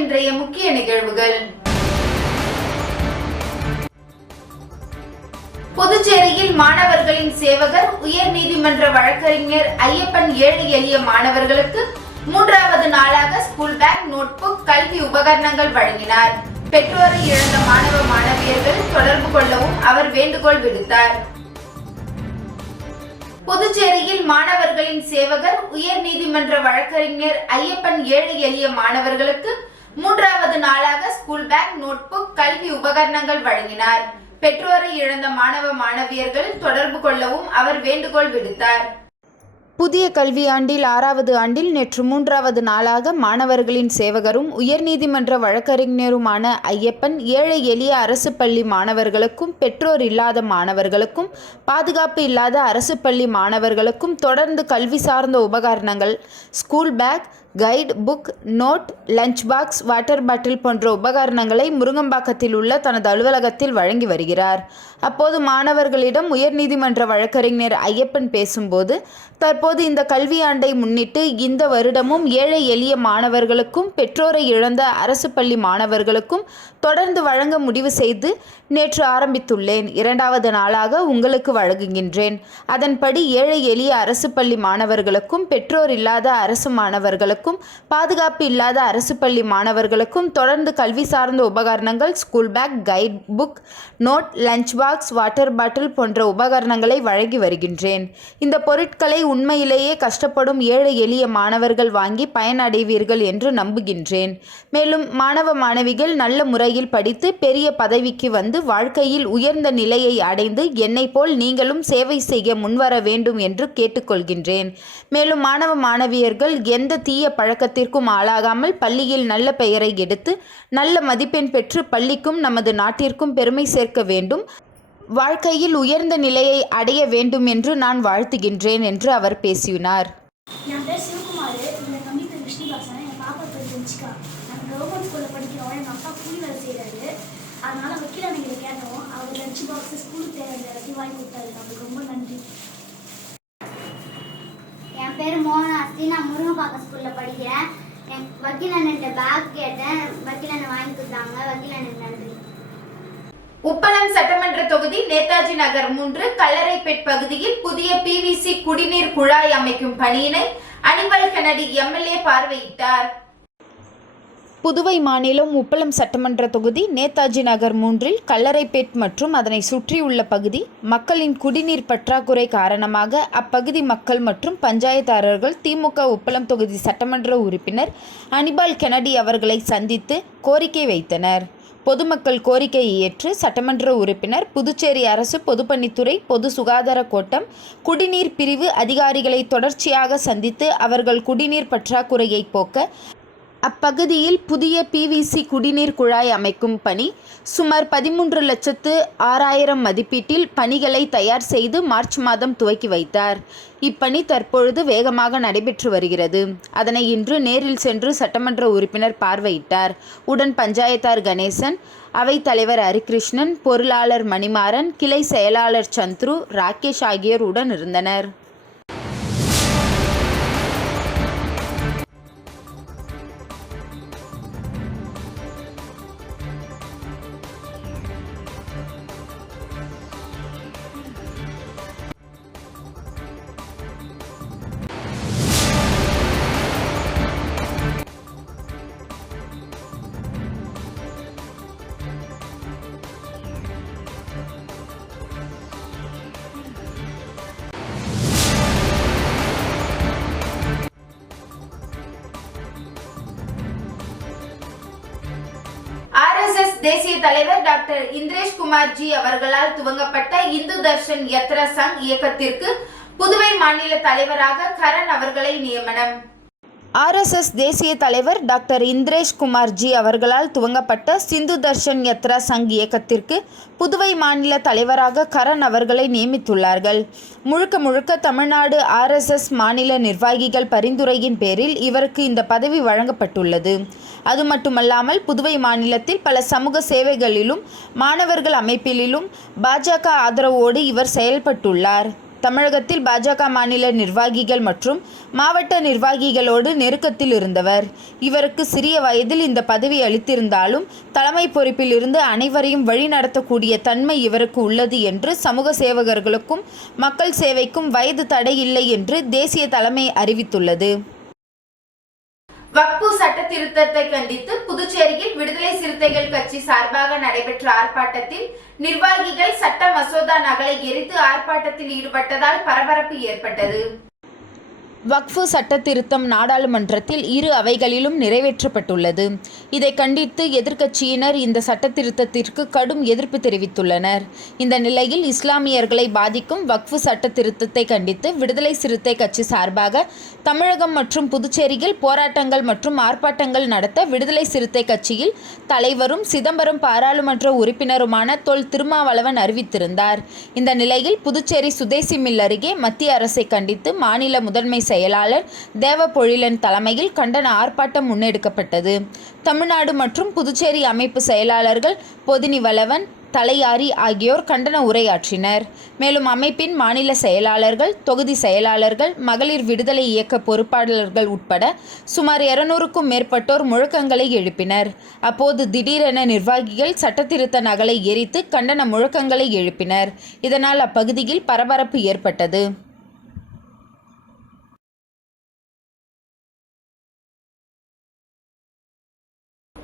இன்றைய முக்கிய நிகழ்வுகள். புதுச்சேரியில் மாணவர்களின் சேவகர் உயர் நீதிமன்ற வழக்கறிஞர் ஐயப்பன் ஏழை எளிய மாணவர்களுக்கு 3வது நாளாக ஸ்கூல் பேக், நோட்புக், கல்வி உபகரணங்கள் வழங்கினார். பெற்றோரை இழந்த மாணவ மாணவியர்கள் தொடர்பு கொள்ளவும் அவர் வேண்டுகோள் விடுத்தார். புதுச்சேரியில் மாணவர்களின் சேவகர் உயர் நீதிமன்ற வழக்கறிஞர் ஐயப்பன் ஏழை எளிய மாணவர்களுக்கு 3வது நாளாக ஸ்கூல் பேக், நோட்புக், கல்வி உபகரணங்கள் வழங்கினார். பெற்றோரை இழந்த மாணவ மாணவியர்கள் தொடர்பு கொள்ளவும் அவர் வேண்டுகோள் விடுத்தார். புதிய கல்வியாண்டில் 6வது ஆண்டில் நேற்று 3வது நாளாக மாணவர்களின் சேவகரும் உயர்நீதிமன்ற வழக்கறிஞருமான ஐயப்பன் ஏழை எளிய அரசு பள்ளி மாணவர்களுக்கும் பெற்றோர் இல்லாத மாணவர்களுக்கும் பாதுகாப்பு இல்லாத அரசு பள்ளி மாணவர்களுக்கும் தொடர்ந்து கல்வி சார்ந்த உபகரணங்கள், school bag, guide, book, note, lunch box, water bottle போன்ற உபகரணங்களை முருங்கம்பாக்கத்தில் உள்ள தனது அலுவலகத்தில் வழங்கி வருகிறார். அப்போது மாணவர்களிடம் உயர்நீதிமன்ற வழக்கறிஞர் ஐயப்பன் பேசும்போது, தற்போது இந்த கல்வியாண்டை முன்னிட்டு இந்த வருடமும் ஏழை எளிய மாணவர்களுக்கும் பெற்றோரை இழந்த அரசு பள்ளி மாணவர்களுக்கும் தொடர்ந்து வழங்க முடிவு செய்து நேற்று ஆரம்பித்துள்ளேன். 2வது நாளாக உங்களுக்கு வழங்குகின்றேன். அதன்படி ஏழை எளிய அரசு பள்ளி மாணவர்களுக்கும் பெற்றோர் இல்லாத அரசு மாணவர்களுக்கும் பாதுகாப்பு இல்லாத அரசு பள்ளி மாணவர்களுக்கும் தொடர்ந்து கல்வி சார்ந்த உபகரணங்கள், school bag, guide, book, note, lunch box, water bottle போன்ற உபகரணங்களை வழங்கி வருகின்றேன். இந்த பொருட்களை உண்மையிலேயே கஷ்டப்படும் ஏழை எளிய மாணவர்கள் வாங்கி பயனடைவீர்கள் என்று நம்புகின்றேன். மேலும் மாணவ மாணவிகள் நல்ல முறையில் படித்து பெரிய பதவிக்கு வந்து வாழ்க்கையில் உயர்ந்த நிலையை அடைந்து என்னை போல் நீங்களும் சேவை செய்ய முன்வர வேண்டும் என்று கேட்டுக்கொள்கின்றேன். மேலும் மாணவ மாணவியர்கள் எந்த தீய பழக்கத்திற்கும் ஆளாகாமல் பள்ளியில் நல்ல பெயரை எடுத்து நல்ல மதிப்பெண் பெற்று பள்ளிக்கும் நமது நாட்டிற்கும் பெருமை சேர்க்க வேண்டும், வாழ்க்கையில் உயர்ந்த நிலையை அடைய வேண்டும் என்று நான் வாழ்த்துகின்றேன் என்று அவர் பேசினார். என் பேர் சிவகுமார். எங்கள் தம்பி பேர் விஷ்ணுதாசன். எங்கள் பாப்பா பேர் ஜென்சிகா. நாங்கள் கவர்மெண்ட் ஸ்கூலில் படிக்கிறோம். எங்கள் அப்பா கூலி வேலை செய்கிறாரு. அதனால் வக்கீல் அன்னைக்கு கேட்டோம். அவர் லஞ்ச் பாக்ஸு, ஸ்கூலுக்கு தேவையான எல்லாத்தையும் வாங்கி கொடுத்தாரு. அவருக்கு ரொம்ப நன்றி. என் பேர் மோகனாஸ்தி. நான் முருங்கம்பாக்கம் ஸ்கூலில் படிக்கிறேன். என் வக்கீல் அண்ணன்ட்ட பேக் கேட்டேன். வக்கீல் அண்ணன் வாங்கி கொடுத்தாங்க. வக்கீல் அண்ணன் நன்றி. உப்பளம் சட்டமன்ற தொகுதி நேதாஜி நகர் 3 கல்லறைப்பேட் பகுதியில் புதிய PVC குடிநீர் குழாய் அமைக்கும் பணியினை அனிமல் கென்னடி MLA பார்வையிட்டார். புதுவை மாநிலம் உப்பளம் சட்டமன்ற தொகுதி நேதாஜி நகர் 3 கல்லறைப்பேட் மற்றும் அதனை சுற்றியுள்ள பகுதி மக்களின் குடிநீர் பற்றாக்குறை காரணமாக அப்பகுதி மக்கள் மற்றும் பஞ்சாயத்தாரர்கள் திமுக உப்பளம் தொகுதி சட்டமன்ற உறுப்பினர் அனிமல் கென்னடி அவர்களை சந்தித்து கோரிக்கை வைத்தனர். பொதுமக்கள் கோரிக்கையை ஏற்று சட்டமன்ற உறுப்பினர் புதுச்சேரி அரசு பொதுப்பணித்துறை பொது சுகாதார கோட்டம் குடிநீர் பிரிவு அதிகாரிகளை தொடர்ச்சியாக சந்தித்து அவர்கள் குடிநீர் பற்றாக்குறையை போக்க அப்பகுதியில் புதிய PVC குடிநீர் குழாய் அமைக்கும் பணி சுமார் 13,06,000 மதிப்பீட்டில் பணிகளை தயார் செய்து மார்ச் மாதம் துவக்கி வைத்தார். இப்பணி தற்பொழுது வேகமாக நடைபெற்று வருகிறது. அதனை இன்று நேரில் சென்று சட்டமன்ற உறுப்பினர் பார்வையிட்டார். உடன் பஞ்சாயத்தார் கணேசன், அவைத் தலைவர் ஹரிகிருஷ்ணன், பொருளாளர் மணிமாறன், கிளை செயலாளர் சந்துரு, ராகேஷ் ஆகியோர் உடன் இருந்தனர். தேசிய தலைவர் டாக்டர் இந்திரேஷ் குமார் ஜி அவர்களால் துவங்கப்பட்ட இந்து தர்ஷன் யத்ரா சங் இயக்கத்திற்கு புதுவை மாநில தலைவராக கரண் அவர்களை நியமனம். RSS தேசிய தலைவர் டாக்டர் இந்திரேஷ் குமார் ஜி அவர்களால் துவங்கப்பட்ட சிந்து தர்ஷன் யத்ரா சங் இயக்கத்திற்கு புதுவை மாநில தலைவராக கரண் அவர்களை நியமித்துள்ளார்கள். முழுக்க தமிழ்நாடு RSS மாநில நிர்வாகிகள் பரிந்துரையின் பேரில் இவருக்கு இந்த பதவி வழங்கப்பட்டுள்ளது. அது மட்டுமல்லாமல் புதுவை மாநிலத்தில் பல சமூக சேவைகளிலும் மாணவர்கள் அமைப்பிலும் பாஜக ஆதரவோடு இவர் செயல்பட்டுள்ளார். தமிழகத்தில் பாஜக மாநில நிர்வாகிகள் மற்றும் மாவட்ட நிர்வாகிகளோடு நெருக்கத்தில் இருந்தவர். இவருக்கு சிறிய வயதில் இந்த பதவி அளித்திருந்தாலும் தலைமை பொறுப்பில் இருந்து அனைவரையும் வழிநடத்தக்கூடிய தன்மை இவருக்கு உள்ளது என்று சமூக சேவகர்களுக்கும் மக்கள் சேவைக்கும் வயது தடை இல்லை என்று தேசிய தலைமை அறிவித்துள்ளது. வக்பு சட்ட திருத்தத்தை கண்டித்து புதுச்சேரியில் விடுதலை சிறுத்தைகள் கட்சி சார்பாக நடைபெற்ற ஆர்ப்பாட்டத்தில் நிர்வாகிகள் சட்ட மசோதா நகலை எரித்து ஆர்ப்பாட்டத்தில் ஈடுபட்டதால் பரபரப்பு ஏற்பட்டது. வக்ஃபு சட்ட திருத்தம் நாடாளுமன்றத்தில் இரு அவைகளிலும் நிறைவேற்றப்பட்டுள்ளது. இதை கண்டித்து எதிர்க்கட்சியினர் இந்த சட்ட திருத்தத்திற்கு கடும் எதிர்ப்பு தெரிவித்துள்ளனர். இந்த நிலையில் இஸ்லாமியர்களை பாதிக்கும் வக்ஃபு சட்ட திருத்தத்தை கண்டித்து விடுதலை சிறுத்தை கட்சி சார்பாக தமிழகம் மற்றும் புதுச்சேரியில் போராட்டங்கள் மற்றும் ஆர்ப்பாட்டங்கள் நடத்த விடுதலை சிறுத்தை கட்சியில் தலைவரும் சிதம்பரம் பாராளுமன்ற உறுப்பினருமான தொல் திருமாவளவன் அறிவித்திருந்தார். இந்த நிலையில் புதுச்சேரி சுதேசி மில் அருகே மத்திய அரசை கண்டித்து மாநில முதன்மை செயலாளர் தேவபொழிலன் தலைமையில் கண்டன ஆர்ப்பாட்டம் முன்னெடுக்கப்பட்டது. தமிழ்நாடு மற்றும் புதுச்சேரி அமைப்பு செயலாளர்கள் பொதினிவளவன், தலையாரி ஆகியோர் கண்டன உரையாற்றினர். மேலும் அமைப்பின் மாநில செயலாளர்கள், தொகுதி செயலாளர்கள், மகளிர் விடுதலை இயக்க பொறுப்பாளர்கள் உட்பட சுமார் 200க்கும் மேற்பட்டோர் முழக்கங்களை எழுப்பினர். அப்போது திடீரென நிர்வாகிகள் சட்டத்திருத்த நகலை எரித்து கண்டன முழக்கங்களை எழுப்பினர். இதனால் அப்பகுதியில் பரபரப்பு ஏற்பட்டது.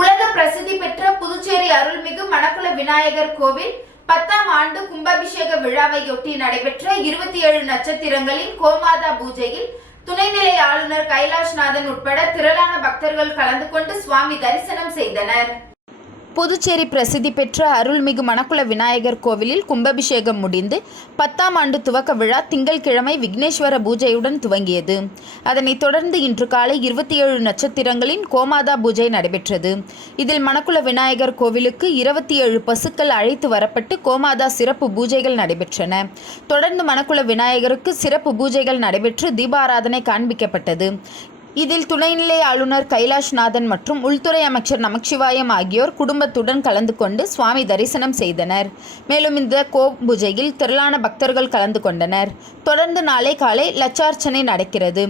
உலக பிரசித்தி பெற்ற புதுச்சேரி அருள்மிகு மணக்குள விநாயகர் கோவில் 10ஆம் ஆண்டு கும்பாபிஷேக விழாவையொட்டி நடைபெற்ற 27 நட்சத்திரங்களின் கோமாதா பூஜையில் துணைநிலை ஆளுநர் கைலாஷ்நாதன் உட்பட திரளான பக்தர்கள் கலந்து கொண்டு சுவாமி தரிசனம் செய்தனர். புதுச்சேரி பிரசித்தி பெற்ற அருள்மிகு மணக்குள விநாயகர் கோவிலில் கும்பாபிஷேகம் முடிந்து 10ஆம் ஆண்டு துவக்க விழா திங்கட்கிழமை விக்னேஸ்வர பூஜையுடன் துவங்கியது. அதனைத் தொடர்ந்து இன்று காலை 27 நட்சத்திரங்களின் கோமாதா பூஜை நடைபெற்றது. இதில் மணக்குள விநாயகர் கோவிலுக்கு 27 பசுக்கள் அழைத்து வரப்பட்டு கோமாதா சிறப்பு பூஜைகள் நடைபெற்றன. தொடர்ந்து மணக்குள விநாயகருக்கு சிறப்பு பூஜைகள் நடைபெற்று தீபாராதனை காண்பிக்கப்பட்டது. இதில் துணைநிலை ஆளுநர் கைலாஷ்நாதன் மற்றும் உள்துறை அமைச்சர் நமச்சிவாயம் ஆகியோர் குடும்பத்துடன் கலந்து கொண்டு சுவாமி தரிசனம் செய்தனர். மேலும் இந்த பூஜையில் திரளான பக்தர்கள் கலந்து கொண்டனர். தொடர்ந்து நாளை காலை லட்சார்ச்சனை நடக்கிறது.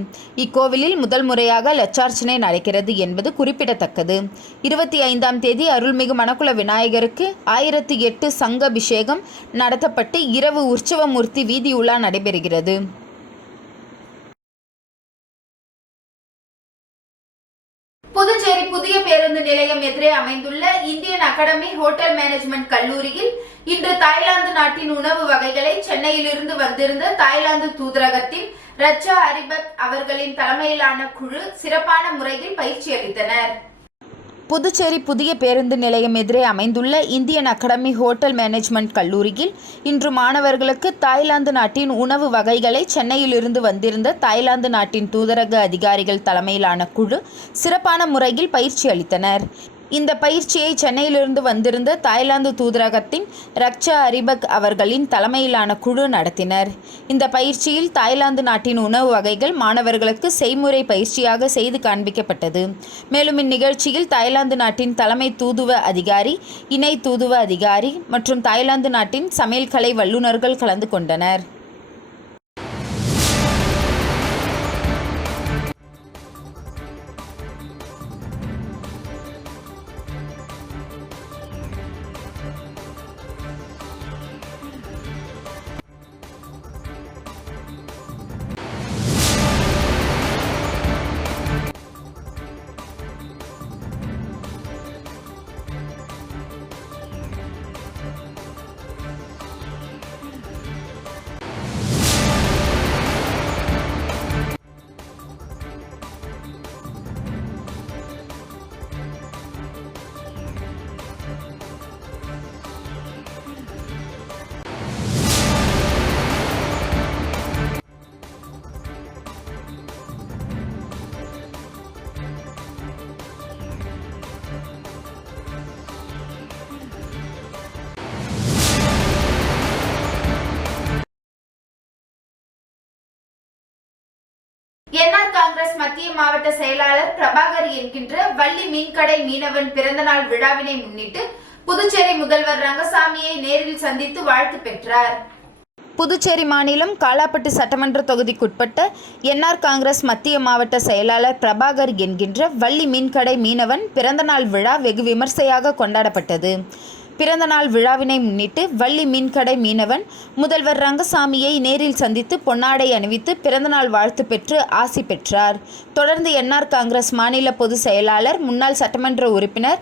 இக்கோவிலில் முதல் முறையாக லட்சார்ச்சனை நடக்கிறது என்பது குறிப்பிடத்தக்கது. 25ஆம் தேதி அருள்மிகு மணக்குள விநாயகருக்கு 1008 சங்காபிஷேகம் நடத்தப்பட்டு இரவு உற்சவமூர்த்தி வீதி உலா நடைபெறுகிறது. புதுச்சேரி புதிய பேருந்து நிலையம் எதிரே அமைந்துள்ள இந்தியன் அகாடமி ஹோட்டல் மேனேஜ்மெண்ட் கல்லூரியில் இன்று தாய்லாந்து நாட்டின் உணவு வகைகளை சென்னையிலிருந்து வந்திருந்த தாய்லாந்து தூதரகத்தின் ரச்சா அரிபக் அவர்களின் தலைமையிலான குழு சிறப்பான முறையில் பயிற்சி அளித்தனர். புதுச்சேரி புதிய பேருந்து நிலையம் எதிரே அமைந்துள்ள இந்தியன் அகாடமி ஹோட்டல் மேனேஜ்மெண்ட் கல்லூரியில் இன்று மாணவர்களுக்கு தாய்லாந்து நாட்டின் உணவு வகைகளை சென்னையிலிருந்து வந்திருந்த தாய்லாந்து நாட்டின் தூதரக அதிகாரிகள் தலைமையிலான குழு சிறப்பான முறையில் பயிற்சி அளித்தனர். இந்த பயிற்சியை சென்னையிலிருந்து வந்திருந்த தாய்லாந்து தூதரகத்தின் ரக்ஷா அரிபக் அவர்களின் தலைமையிலான குழு நடத்தினர். இந்த பயிற்சியில் தாய்லாந்து நாட்டின் உணவு வகைகள் மாணவர்களுக்கு செய்முறை பயிற்சியாக செய்து காண்பிக்கப்பட்டது. மேலும் இந்நிகழ்ச்சியில் தாய்லாந்து நாட்டின் தலைமை தூதுவ அதிகாரி, இணை தூதுவ அதிகாரி மற்றும் தாய்லாந்து நாட்டின் சமையல் கலை வல்லுநர்கள் கலந்து கொண்டனர். என்ஆர் காங்கிரஸ் மத்திய மாவட்ட செயலாளர் பிரபாகர் என்கின்ற வள்ளி மீன்கடை மீனவன் பிறந்தநாள் விழாவினை முன்னிட்டு புதுச்சேரி முதல்வர் ரங்கசாமியை நேரில் சந்தித்து வாழ்த்து பெற்றார். புதுச்சேரி மாநிலம் காலாப்பட்டு சட்டமன்ற தொகுதிக்குட்பட்ட என்ஆர் காங்கிரஸ் மத்திய மாவட்ட செயலாளர் பிரபாகர் என்கின்ற வள்ளி மீன்கடை மீனவன் பிறந்தநாள் விழா வெகு விமர்சையாக கொண்டாடப்பட்டது. பிறந்தநாள் விழாவினை முன்னிட்டு வள்ளி மீன்கடை மீனவன் முதல்வர் ரங்கசாமியை நேரில் சந்தித்து பொன்னாடை அணிவித்து பிறந்தநாள் வாழ்த்து பெற்று ஆசி பெற்றார். தொடர்ந்து என்ஆர் காங்கிரஸ் மாநில பொதுச் செயலாளர் முன்னாள் சட்டமன்ற உறுப்பினர்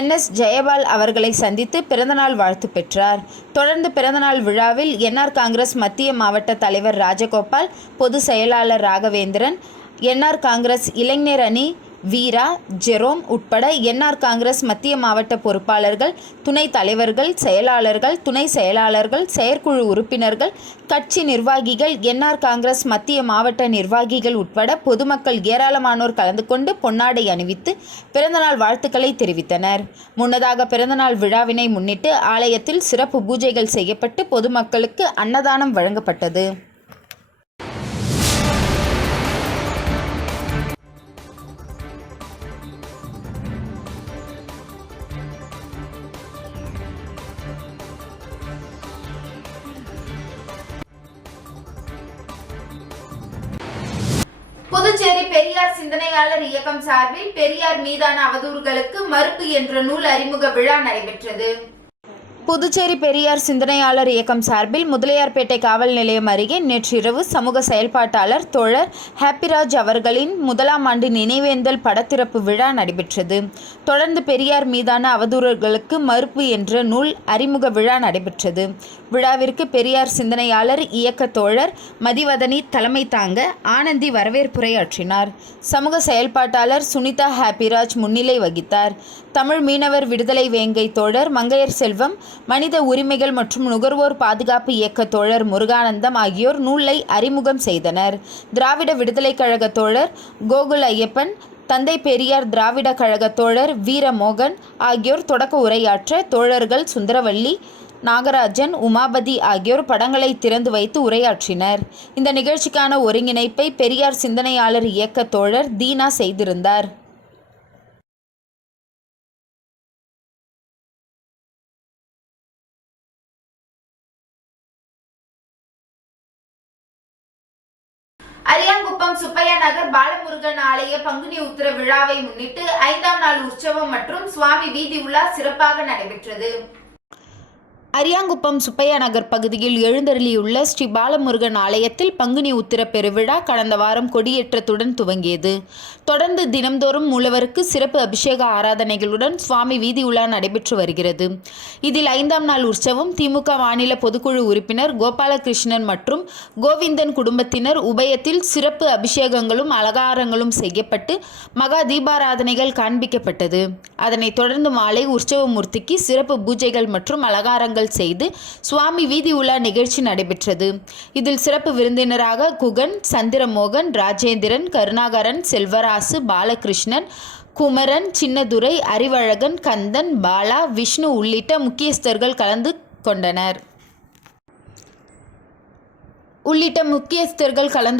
NS ஜெயபால் அவர்களை சந்தித்து பிறந்தநாள் வாழ்த்து பெற்றார். தொடர்ந்து பிறந்தநாள் விழாவில் என்ஆர் காங்கிரஸ் மத்திய மாவட்ட தலைவர் ராஜகோபால், பொதுச் செயலாளர் ராகவேந்திரன், என்ஆர் காங்கிரஸ் இளைஞர் அணி வீரா, ஜெரோம் உட்பட என்ஆர் காங்கிரஸ் மத்திய மாவட்ட பொறுப்பாளர்கள், துணைத் தலைவர்கள், செயலாளர்கள், துணை செயலாளர்கள், செயற்குழு உறுப்பினர்கள், கட்சி நிர்வாகிகள், என்ஆர் காங்கிரஸ் மத்திய மாவட்ட நிர்வாகிகள் உட்பட பொதுமக்கள் ஏராளமானோர் கலந்து கொண்டு பொன்னாடை அணிவித்து பிறந்தநாள் வாழ்த்துக்களை தெரிவித்தனர். முன்னதாக பிறந்தநாள் விழாவினை முன்னிட்டு ஆலயத்தில் சிறப்பு பூஜைகள் செய்யப்பட்டு பொதுமக்களுக்கு அன்னதானம் வழங்கப்பட்டது. புதுச்சேரி பெரியார் சிந்தனையாளர் இயக்கம் சார்பில் பெரியார் மீதான அவதூறுகளுக்கு மறுப்பு என்ற நூல் அறிமுக விழா நடைபெற்றது. புதுச்சேரி பெரியார் சிந்தனையாளர் இயக்கம் சார்பில் முதலியார்பேட்டை காவல் நிலையம் அருகே நேற்றிரவு சமூக செயல்பாட்டாளர் தோழர் ஹாப்பிராஜ் அவர்களின் 1ஆம் ஆண்டு நினைவேந்தல் படத்திறப்பு விழா நடைபெற்றது. தொடர்ந்து பெரியார் மீதான அவதூறுகளுக்கு மறுப்பு என்ற நூல் அறிமுக விழா நடைபெற்றது. விழாவிற்கு பெரியார் சிந்தனையாளர் இயக்க தோழர் மதிவதனி தலைமை தாங்க ஆனந்தி வரவேற்புரையாற்றினார். சமூக செயல்பாட்டாளர் சுனிதா ஹாப்பிராஜ் முன்னிலை வகித்தார். தமிழ் மீனவர் விடுதலை வேங்கை தோழர் மங்கையர் செல்வம், மனித உரிமைகள் மற்றும் நுகர்வோர் பாதுகாப்பு இயக்க தோழர் முருகானந்தம் ஆகியோர் நூலை அறிமுகம் செய்தனர். திராவிட விடுதலை கழக தோழர் கோகுல் ஐயப்பன், தந்தை பெரியார் திராவிட கழக தோழர் வீரமோகன் ஆகியோர் தொடக்க உரையாற்ற, தோழர்கள் சுந்தரவள்ளி, நாகராஜன், உமாபதி ஆகியோர் படங்களை திறந்து வைத்து உரையாற்றினர். இந்த நிகழ்ச்சிக்கான ஒருங்கிணைப்பை பெரியார் சிந்தனையாளர் இயக்க தோழர் தீனா செய்திருந்தார். அரியாங்குப்பம் சுப்பையா நகர் பாலமுருகன் ஆலய பங்குனி உத்திர விழாவை முன்னிட்டு 5ஆம் நாள் உற்சவம் மற்றும் சுவாமி வீதி உலா சிறப்பாக நடைபெற்றது. அரியாங்குப்பம் சுப்பையா நகர் பகுதியில் எழுந்தருளியுள்ள ஸ்ரீ பாலமுருகன் ஆலயத்தில் பங்குனி உத்திர பெருவிழா கடந்த வாரம் கொடியேற்றத்துடன் துவங்கியது. தொடர்ந்து தினம்தோறும் மூலவருக்கு சிறப்பு அபிஷேக ஆராதனைகளுடன் சுவாமி வீதி உலா நடைபெற்று வருகிறது. இதில் 5ஆம் நாள் உற்சவம் திமுக மாநில பொதுக்குழு உறுப்பினர் கோபாலகிருஷ்ணன் மற்றும் கோவிந்தன் குடும்பத்தினர் உபயத்தில் சிறப்பு அபிஷேகங்களும் அலங்காரங்களும் செய்யப்பட்டு மகா தீபாராதனைகள் காண்பிக்கப்பட்டது. அதனைத் தொடர்ந்து மாலை உற்சவமூர்த்திக்கு சிறப்பு பூஜைகள் மற்றும் அலங்காரங்கள் செய்து சுவாமி வீதி உலா நிகழ்ச்சி நடைபெற்றது. இதில் சிறப்பு விருந்தினராக குகன், சந்திரமோகன், ராஜேந்திரன், கருணாகரன், செல்வராசு, பாலகிருஷ்ணன், குமரன், சின்னதுரை, அறிவழகன், கந்தன், பாலா, விஷ்ணு உள்ளிட்ட முக்கியஸ்தர்கள் கலந்து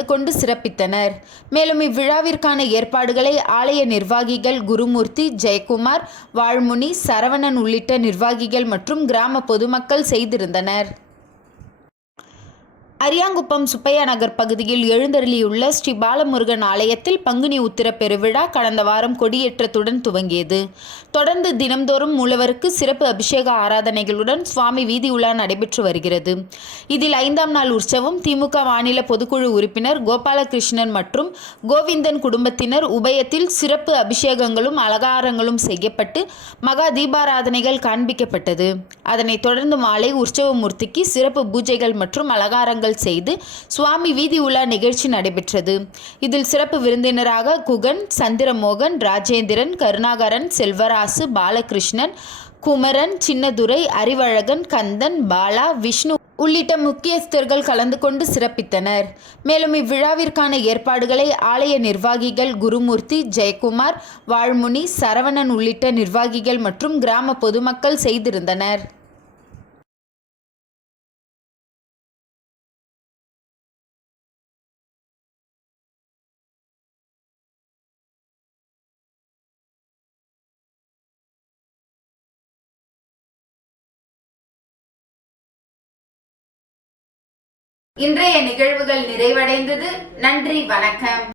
கொண்டு சிறப்பித்தனர். மேலும் இவ்விழாவிற்கான ஏற்பாடுகளை ஆலய நிர்வாகிகள் குருமூர்த்தி, ஜெயக்குமார், வாழ்முனி, சரவணன் உள்ளிட்ட நிர்வாகிகள் மற்றும் கிராம பொதுமக்கள் செய்திருந்தனர். அரியாங்குப்பம் சுப்பையா நகர் பகுதியில் எழுந்தருளியுள்ள ஸ்ரீ பாலமுருகன் ஆலயத்தில் பங்குனி உத்திர பெருவிழா கடந்த வாரம் கொடியேற்றத்துடன் துவங்கியது. தொடர்ந்து தினம்தோறும் மூலவருக்கு சிறப்பு அபிஷேக ஆராதனைகளுடன் சுவாமி வீதி உலா நடைபெற்று வருகிறது. இதில் 5ஆம் நாள் உற்சவம் திமுக மாநில பொதுக்குழு உறுப்பினர் கோபாலகிருஷ்ணன் மற்றும் கோவிந்தன் குடும்பத்தினர் உபயத்தில் சிறப்பு அபிஷேகங்களும் அலங்காரங்களும் செய்யப்பட்டு மகா தீபாராதனைகள் காண்பிக்கப்பட்டது. அதனைத் தொடர்ந்து மாலை உற்சவமூர்த்திக்கு சிறப்பு பூஜைகள் மற்றும் அலங்காரங்கள் செய்து சுவாமி வீதி உலா நிகழ்ச்சி நடைபெற்றது. இதில் சிறப்பு விருந்தினராக குகன், சந்திரமோகன், ராஜேந்திரன், கருணாகரன், செல்வராசு, பாலகிருஷ்ணன், குமரன், சின்னதுரை, அறிவழகன், கந்தன், பாலா, விஷ்ணு உள்ளிட்ட முக்கியஸ்தர்கள் கலந்து கொண்டு சிறப்பித்தனர். மேலும் இவ்விழாவிற்கான ஏற்பாடுகளை ஆலய நிர்வாகிகள் குருமூர்த்தி, ஜெயக்குமார், வாழ்முனி, சரவணன் உள்ளிட்ட நிர்வாகிகள் மற்றும் கிராம பொதுமக்கள் செய்திருந்தனர். இன்றைய நிகழ்வுகள் நிறைவடைந்தது. நன்றி, வணக்கம்.